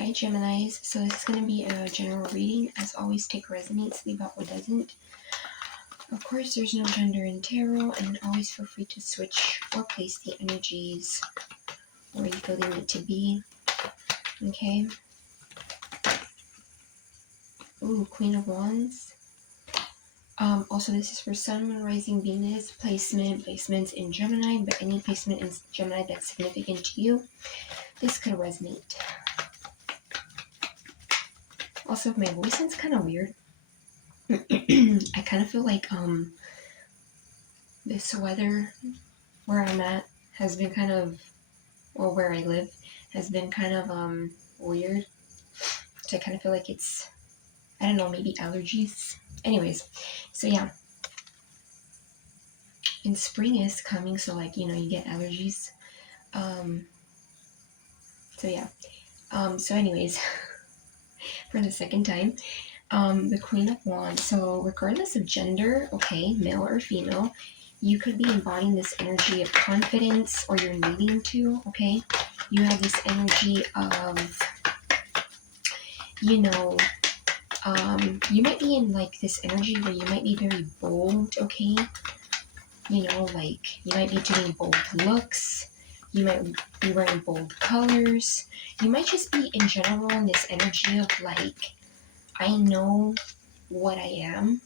Hi Geminis, so this is going to be a general reading. As always, take what resonates, leave out what doesn't. Of course, there's no gender in tarot, and always feel free to switch or place the energies where you feel they need to be. Okay. Ooh, Queen of Wands. Also, this is for Sun, Moon, Rising, Venus placements in Gemini, but any placement in Gemini that's significant to you, this could resonate. Also, if my voice sounds kind of weird, I kind of feel like this weather where I'm at has been kind of, or where I live has been kind of weird. So I kind of feel like it's, I don't know, maybe allergies. Anyways, so yeah. And spring is coming, so like, you know, you get allergies. So yeah. So anyways, for the second time, the Queen of Wands. So regardless of gender, okay, male or female, you could be embodying this energy of confidence, or you're needing to, okay? You have this energy of, you know, you might be in like this energy where you might be very bold, okay? You know, like you might be doing bold looks. You might be wearing bold colors. You might just be in general in this energy of like, I know what I am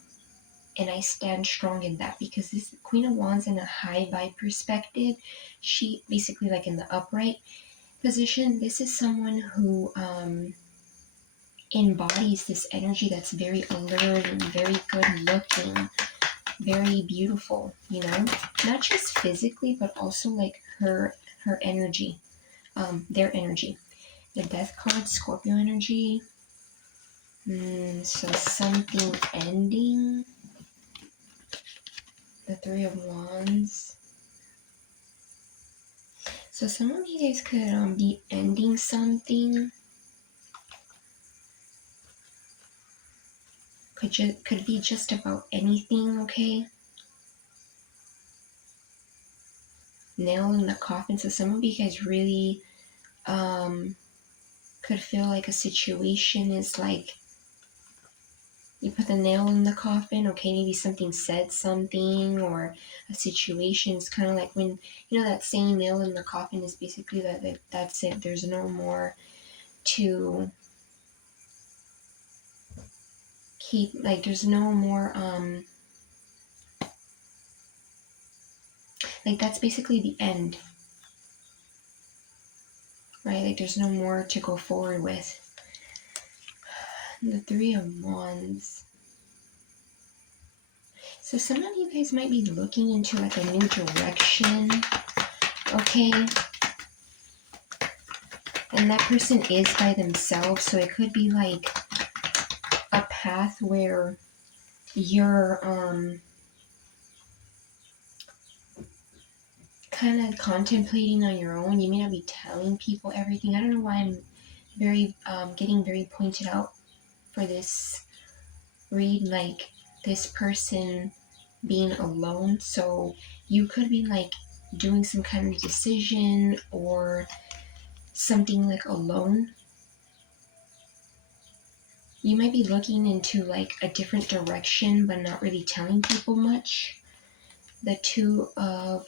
and I stand strong in that, because this Queen of Wands in a high vibe perspective, she basically like in the upright position, this is someone who embodies this energy that's very alert and very good looking, very beautiful, you know, not just physically, but also like her energy, their energy. The Death card, Scorpio energy. So something ending. The Three of Wands. So some of you guys could be ending something. Could be just about anything, okay? Nail in the coffin. So some of you guys really could feel like a situation is like, you put the nail in the coffin, okay, maybe something said something, or a situation is kind of like when, you know, that saying nail in the coffin is basically that's it. There's no more to keep, like there's no more, like that's basically the end, right? Like there's no more to go forward with. The Three of Wands. So some of you guys might be looking into like a new direction, okay? And that person is by themselves, so it could be like a path where you're kind of contemplating on your own. You may not be telling people everything. I don't know why I'm very getting very pointed out for this read, like this person being alone. So you could be like doing some kind of decision or something like alone. You might be looking into like a different direction but not really telling people much. The Two of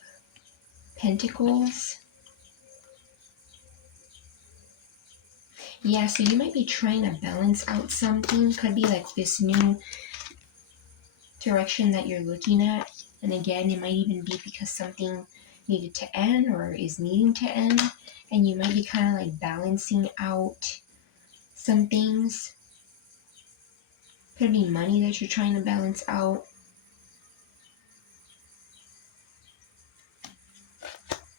Pentacles. Yeah, so you might be trying to balance out something. Could be like this new direction that you're looking at. And again, it might even be because something needed to end or is needing to end. And you might be kind of like balancing out some things. Could be money that you're trying to balance out.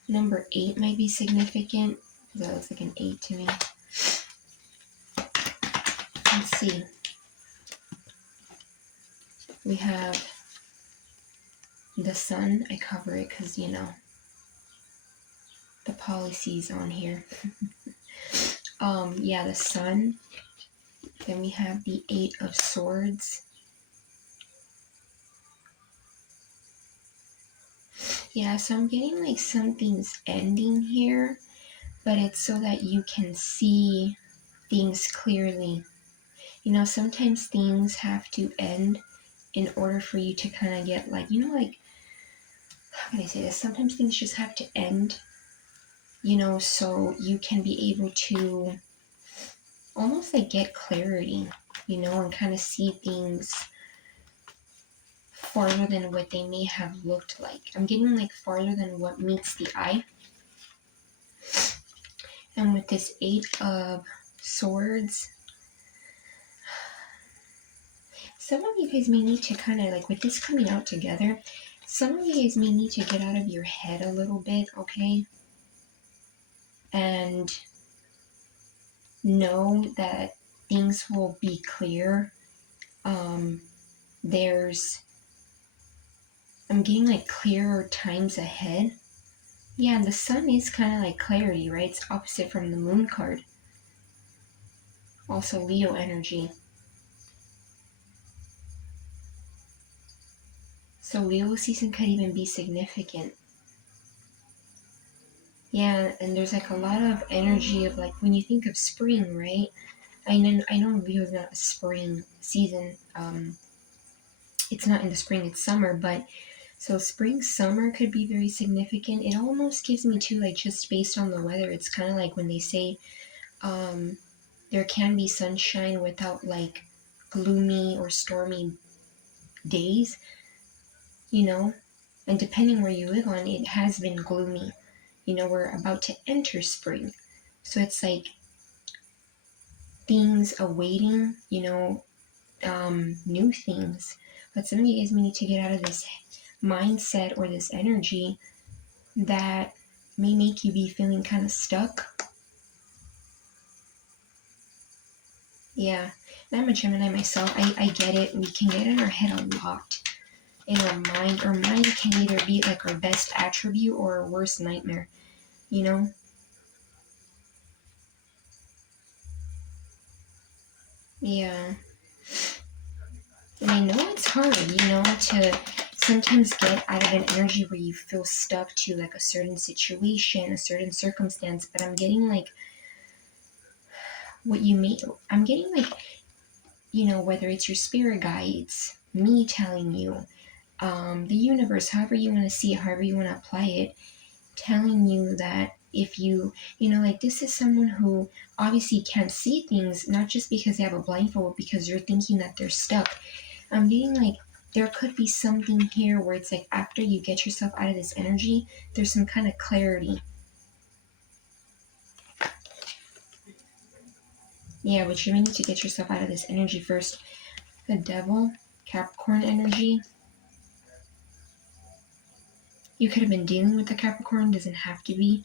Number 8 might be significant, because that looks like an 8 to me. Let's see. We have the Sun. I cover it because, you know, the policies on here. Yeah, the Sun. Then we have the Eight of Swords. Yeah, so I'm getting like something's ending here, but it's so that you can see things clearly. You know, sometimes things have to end in order for you to kind of get like, you know, like, how can I say this? Sometimes things just have to end, you know, so you can be able to almost like get clarity, you know, and kind of see things farther than what they may have looked like. I'm getting like farther than what meets the eye. And with this Eight of Swords, some of you guys may need to kind of like, with this coming out together, some of you guys may need to get out of your head a little bit, okay? And know that things will be clear. There's, I'm getting like clearer times ahead. Yeah, and the sun is kind of like clarity, right? It's opposite from the moon card. Also Leo energy. So Leo season could even be significant. Yeah, and there's like a lot of energy of like, when you think of spring, right? I know Leo is not a spring season. It's not in the spring, it's summer, but so spring, summer could be very significant. It almost gives me too, like, just based on the weather, it's kind of like when they say there can be sunshine without like gloomy or stormy days, you know? And depending where you live on, it has been gloomy. You know, we're about to enter spring. So it's like things awaiting, you know, new things. But some of you guys may need to get out of this mindset or this energy that may make you be feeling kind of stuck. Yeah, and I'm a Gemini myself. I get it. We can get in our head a lot. In our mind. Our mind can either be like our best attribute or our worst nightmare, you know? Yeah. And I know it's hard, you know, to sometimes get out of an energy where you feel stuck to like a certain situation, a certain circumstance, but I'm getting like what you may, I'm getting like, you know, whether it's your spirit guides, me telling you, the universe, however you want to see it, however you want to apply it, telling you that if you, you know, like this is someone who obviously can't see things, not just because they have a blindfold, because you're thinking that they're stuck. I'm getting like there could be something here where it's like after you get yourself out of this energy, there's some kind of clarity. Yeah, but you may need to get yourself out of this energy first. The Devil, Capricorn energy. You could have been dealing with the Capricorn, doesn't have to be.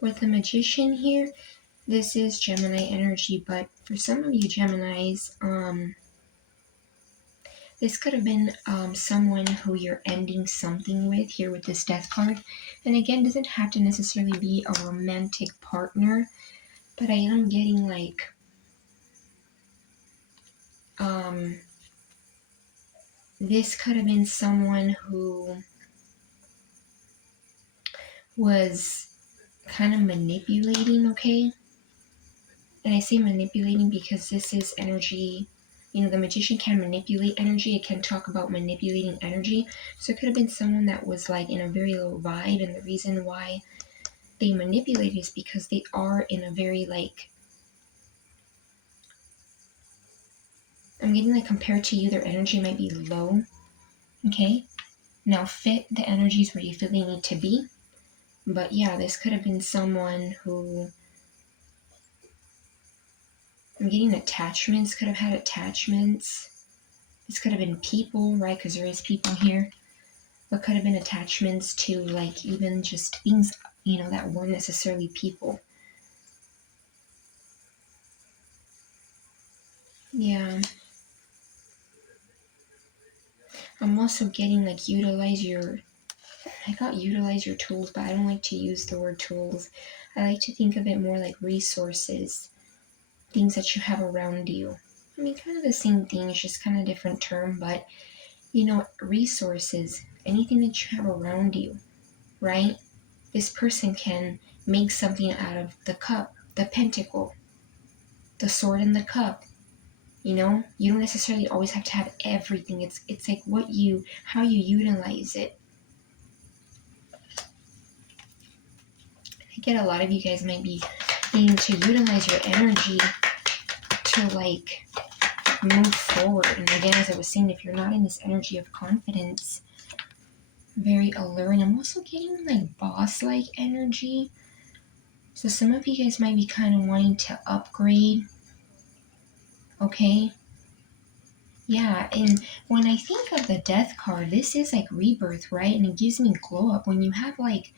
With the Magician here, this is Gemini energy, but for some of you Geminis, this could have been someone who you're ending something with here with this Death card. And again, doesn't have to necessarily be a romantic partner, but I am getting like this could have been someone who was kind of manipulating, okay? And I say manipulating because this is energy. You know, the Magician can manipulate energy. It can talk about manipulating energy. So it could have been someone that was like in a very low vibe, and the reason why they manipulate is because they are in a very like, I'm getting like compared to you, their energy might be low. Okay? Now fit the energies where you feel they need to be. But yeah, this could have been someone who, I'm getting attachments, could have had attachments. This could have been people, right? Because there is people here. But could have been attachments to like even just things, you know, that weren't necessarily people. Yeah. I'm also getting like I got utilize your tools, but I don't like to use the word tools. I like to think of it more like resources, things that you have around you. I mean, kind of the same thing, it's just kind of different term, but you know, resources, anything that you have around you, right? this person can make something out of the cup, the pentacle, the sword and the cup. You know, you don't necessarily always have to have everything. It's like how you utilize it. I get a lot of you guys might be needing to utilize your energy to like move forward. And again, as I was saying, if you're not in this energy of confidence, very alert. And I'm also getting like boss-like energy. So some of you guys might be kind of wanting to upgrade. Okay. Yeah, and when I think of the death card, this is like rebirth, right? And it gives me glow up. When you have like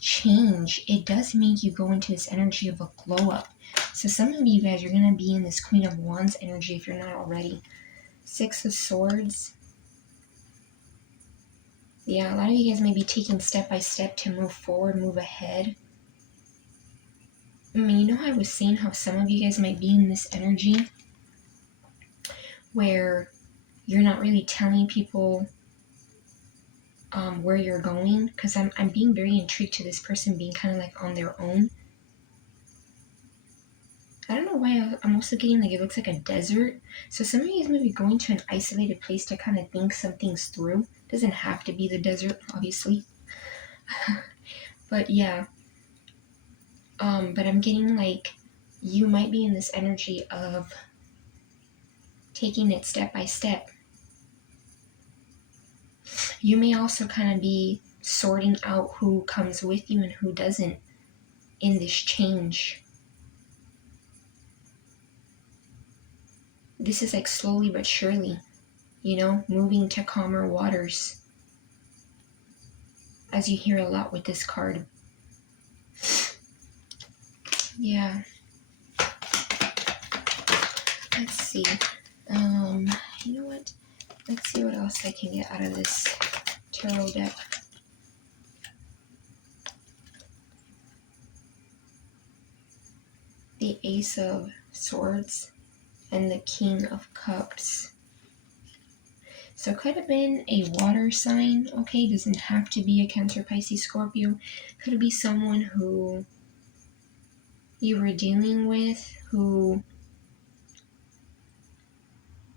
change, it does make you go into this energy of a glow up. So some of you guys are going to be in this Queen of Wands energy if you're not already. Six of Swords. Yeah, a lot of you guys may be taking step by step to move forward, move ahead. I mean, you know how I was saying how some of you guys might be in this energy where you're not really telling people where you're going, because I'm being very intrigued to this person being kind of like on their own. I don't know why I'm also getting like it looks like a desert. So some of you guys may be going to an isolated place to kind of think some things through. It doesn't have to be the desert, obviously. But yeah. But I'm getting like you might be in this energy of taking it step by step. You may also kind of be sorting out who comes with you and who doesn't in this change. This is like slowly but surely, you know, moving to calmer waters. As you hear a lot with this card. Yeah. Let's see. You know what? Let's see what else I can get out of this tarot deck. The Ace of Swords and the King of Cups. So it could have been a water sign, okay? Doesn't have to be a Cancer, Pisces, Scorpio. Could be someone who you were dealing with who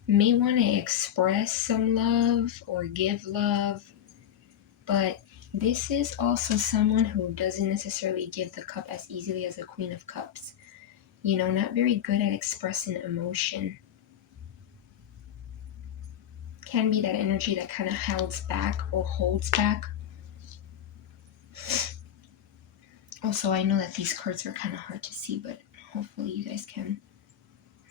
may want to express some love or give love, but this is also someone who doesn't necessarily give the cup as easily as the Queen of Cups. You know, not very good at expressing emotion. Can be that energy that kind of holds back or holds back. Also, I know that these cards are kind of hard to see, but hopefully you guys can.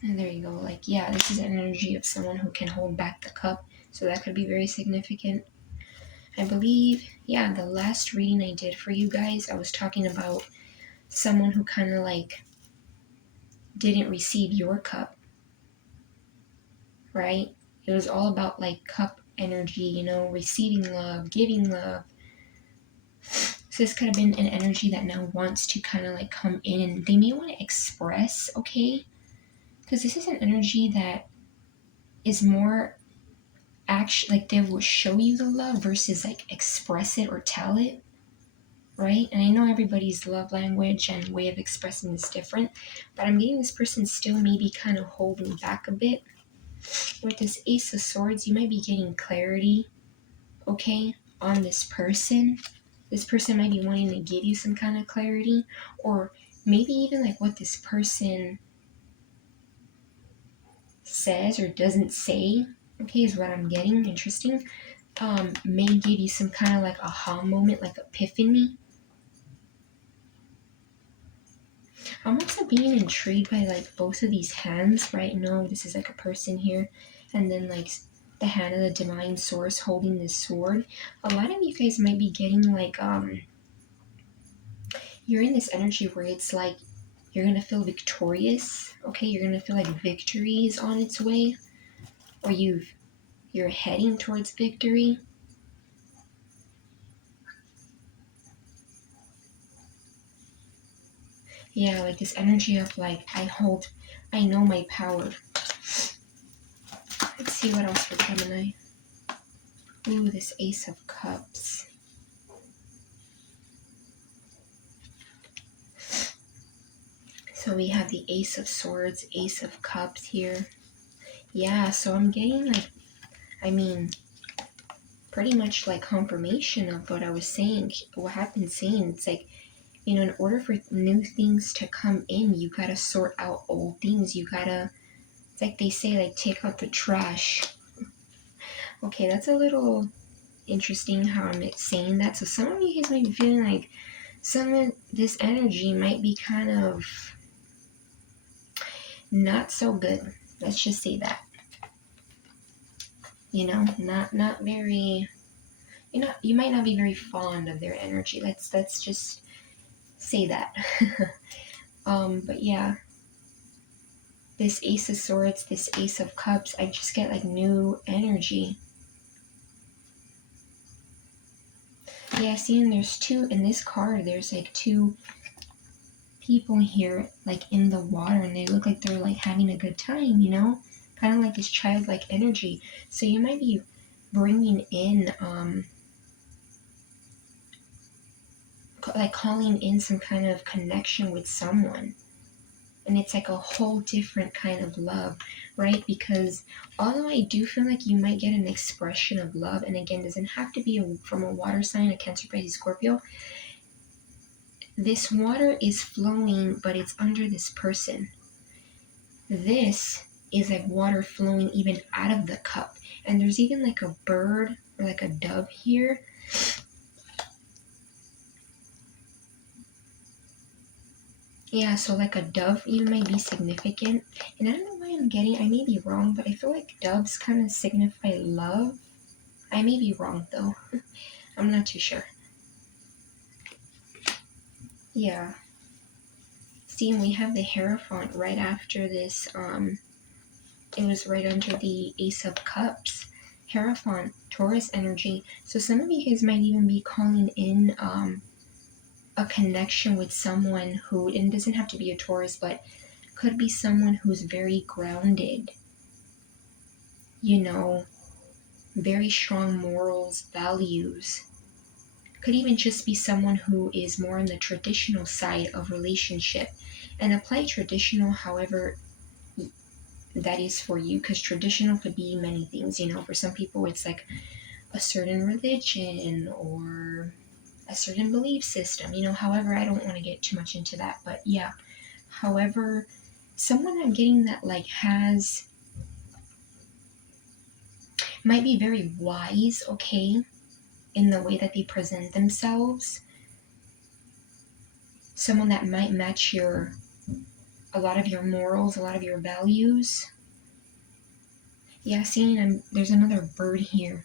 And there you go. Like, yeah, this is an energy of someone who can hold back the cup. So that could be very significant. I believe, yeah, the last reading I did for you guys, I was talking about someone who kind of like didn't receive your cup, right? It was all about like cup energy, you know, receiving love, giving love. So this could have been an energy that now wants to kind of like come in, and they may want to express, okay? Because this is an energy that is more actually like they will show you the love versus like express it or tell it, right? And I know everybody's love language and way of expressing is different, but I'm getting this person still maybe kind of holding back a bit. With this Ace of Swords, you might be getting clarity, okay, on this person. This person might be wanting to give you some kind of clarity, or maybe even like what this person says or doesn't say, okay, is what I'm getting. Interesting. May give you some kind of like aha moment, like epiphany. I'm also being intrigued by like both of these hands, right? No, this is like a person here, and then like the hand of the divine source holding this sword. A lot of you guys might be getting like you're in this energy where it's like you're gonna feel victorious, okay? You're gonna feel like victory is on its way, or you're heading towards victory. Yeah, like this energy of like I know my power. Let's see what else for Gemini. Ooh, this Ace of Cups. So we have the Ace of Swords, Ace of Cups here. Yeah, so I'm getting like, I mean, pretty much like confirmation of what I was saying, what I've been saying. It's like, you know, in order for new things to come in, you gotta sort out old things. You gotta, it's like they say, like, take out the trash. Okay, that's a little interesting how I'm saying that. So some of you guys might be feeling like some of this energy might be kind of not so good. Let's just say that. You know, not very, you know, you might not be very fond of their energy. Let's just say that. But yeah, this Ace of Swords, this Ace of Cups, I just get like new energy. Yeah, see, and there's two in this card. There's like two people here, like in the water, and they look like they're like having a good time, you know, kind of like this childlike energy. So you might be bringing in, like calling in some kind of connection with someone. And it's like a whole different kind of love, right? Because although I do feel like you might get an expression of love, and again, doesn't have to be from a water sign, a Cancer, Pisces, Scorpio. This water is flowing, but it's under this person. This is like water flowing even out of the cup. And there's even like a bird or like a dove here. Yeah, so like a dove even might be significant. And I don't know why I'm getting, I may be wrong, but I feel like doves kind of signify love. I may be wrong though. I'm not too sure. Yeah. See, we have the Hierophant right after this. It was right under the Ace of Cups. Hierophant, Taurus energy. So some of you guys might even be calling in a connection with someone who, and it doesn't have to be a Taurus, but could be someone who's very grounded, you know, very strong morals, values. Could even just be someone who is more on the traditional side of relationship. And apply traditional however that is for you, because traditional could be many things, you know. For some people it's like a certain religion or a certain belief system, you know. However, I don't want to get too much into that, but yeah, however, someone I'm getting that like has, might be very wise, okay, in the way that they present themselves. Someone that might match a lot of your morals, a lot of your values. Yeah, seeing there's another bird here.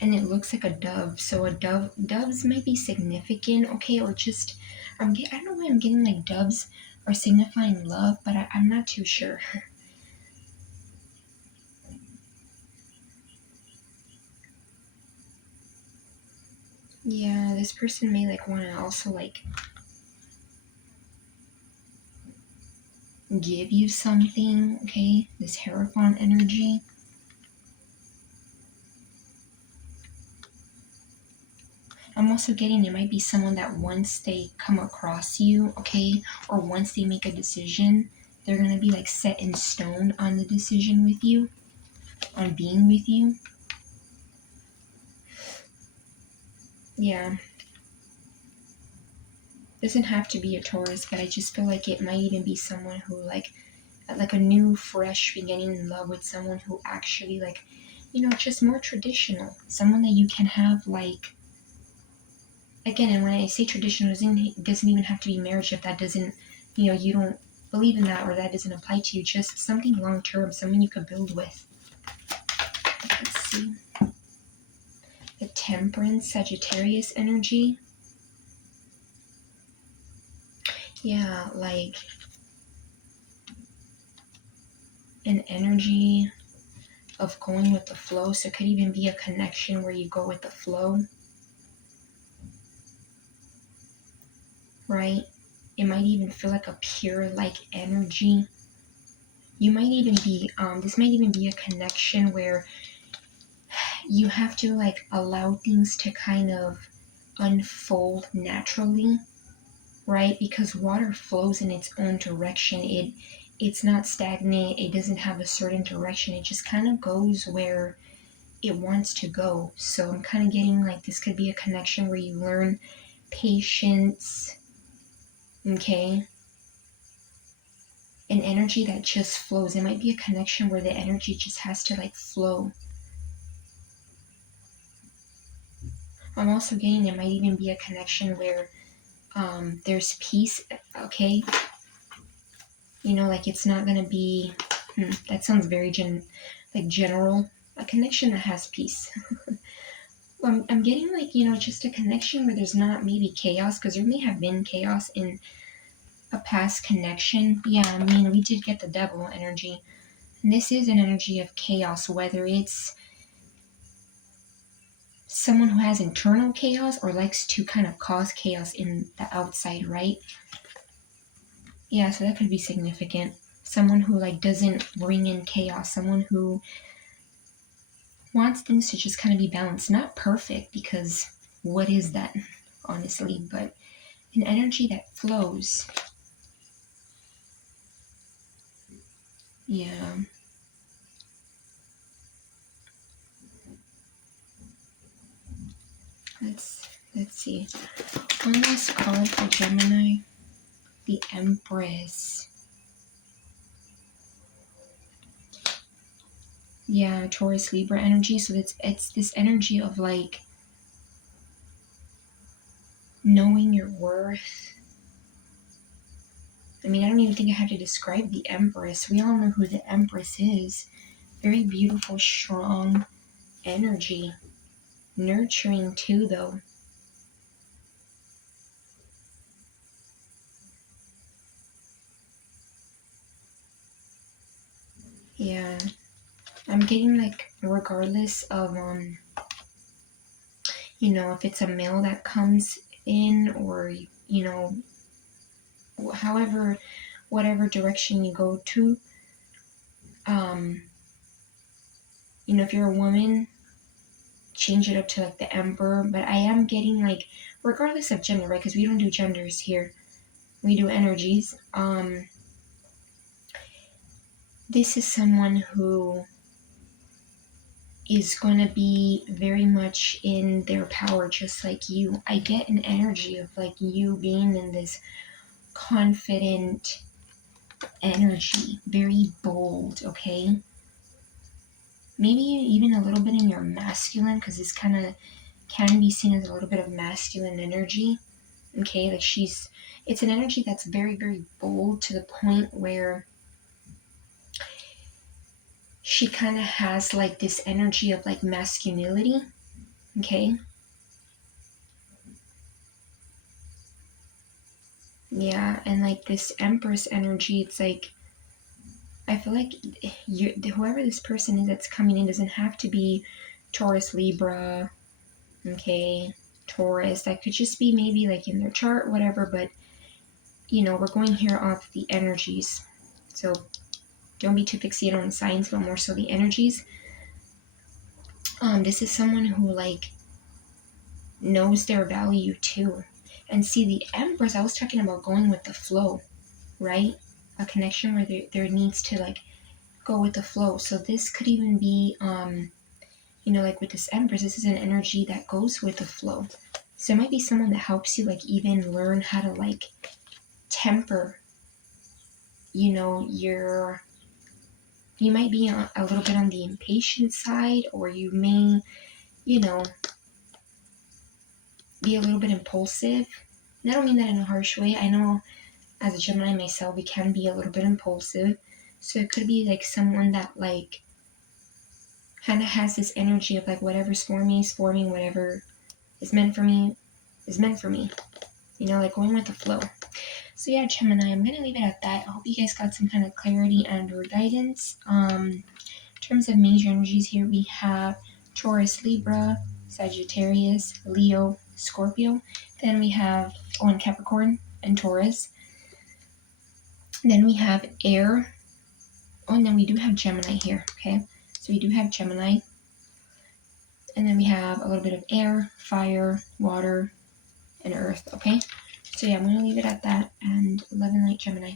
And it looks like a dove. So doves might be significant, okay, or just, I don't know why I'm getting like doves are signifying love, but I'm not too sure. Yeah, this person may like want to also like give you something, okay? This Hierophant energy. I'm also getting it might be someone that once they come across you, okay, or once they make a decision, they're going to be like set in stone on the decision with you, on being with you. Yeah. Doesn't have to be a Taurus, but I just feel like it might even be someone who like a new, fresh beginning in love with someone who actually like, you know, just more traditional. Someone that you can have like, again, and when I say traditional, it doesn't even have to be marriage if that doesn't, you know, you don't believe in that or that doesn't apply to you. Just something long term, someone you could build with. Let's see. The Temperance, Sagittarius energy. Yeah, like an energy of going with the flow. So it could even be a connection where you go with the flow, right? It might even feel like a pure like energy. You might even be, this might even be a connection where you have to like allow things to kind of unfold naturally. right? Because water flows in its own direction. It's not stagnant. It doesn't have a certain direction. It just kind of goes where it wants to go. So I'm kind of getting like this could be a connection where you learn patience, okay? An energy that just flows. It might be a connection where the energy just has to like flow. I'm also getting it might even be a connection where there's peace, okay? You know, like it's not gonna be, that sounds very general. A connection that has peace. Well, I'm getting like, you know, just a connection where there's not maybe chaos, because there may have been chaos in a past connection. Yeah, I mean, we did get the devil energy. And this is an energy of chaos, whether it's someone who has internal chaos or likes to kind of cause chaos in the outside, right? Yeah, so that could be significant. Someone who like doesn't bring in chaos, someone who wants things to just kind of be balanced. Not perfect, because what is that, honestly, but an energy that flows. Yeah. Let's see. One last card for Gemini. The Empress. Yeah, Taurus Libra energy. So it's this energy of like knowing your worth. I mean, I don't even think I have to describe the Empress. We all know who the Empress is. Very beautiful, strong energy. Nurturing too, though. Yeah. I'm getting like, regardless of you know, if it's a male that comes in, or you know, however, whatever direction you go to, you know, if you're a woman, change it up to like the Emperor. But I am getting like, regardless of gender, right? Because we don't do genders here, we do energies. This is someone who is going to be very much in their power, just like you. I get an energy of like you being in this confident energy, very bold, okay? Maybe even a little bit in your masculine, because this kind of can be seen as a little bit of masculine energy, okay? Like it's an energy that's very, very bold, to the point where she kind of has like this energy of like masculinity, okay? Yeah, and like this Empress energy, it's like, I feel like whoever this person is that's coming in doesn't have to be Taurus, Libra, okay, Taurus. That could just be maybe like in their chart, whatever, but you know, we're going here off the energies. So don't be too fixated on the signs, but more so the energies. This is someone who like knows their value too. And see, the Empress, I was talking about going with the flow, right? A connection where there needs to like go with the flow. So this could even be, you know, like with this Empress, this is an energy that goes with the flow. So it might be someone that helps you like even learn how to like temper, you know, you might be a little bit on the impatient side, or you may, you know, be a little bit impulsive. And I don't mean that in a harsh way. I know as a Gemini myself, we can be a little bit impulsive. So it could be like someone that like kind of has this energy of like, whatever's for me is for me, whatever is meant for me is meant for me. You know, like going with the flow. So yeah, Gemini, I'm gonna leave it at that. I hope you guys got some kind of clarity and or guidance. In terms of major energies here, we have Taurus, Libra, Sagittarius, Leo, Scorpio. Then we have Capricorn and Taurus. Then we have air. Oh, and then we do have Gemini here, okay? So we do have Gemini. And then we have a little bit of air, fire, water, and earth, okay? So yeah, I'm going to leave it at that, and love and light, Gemini.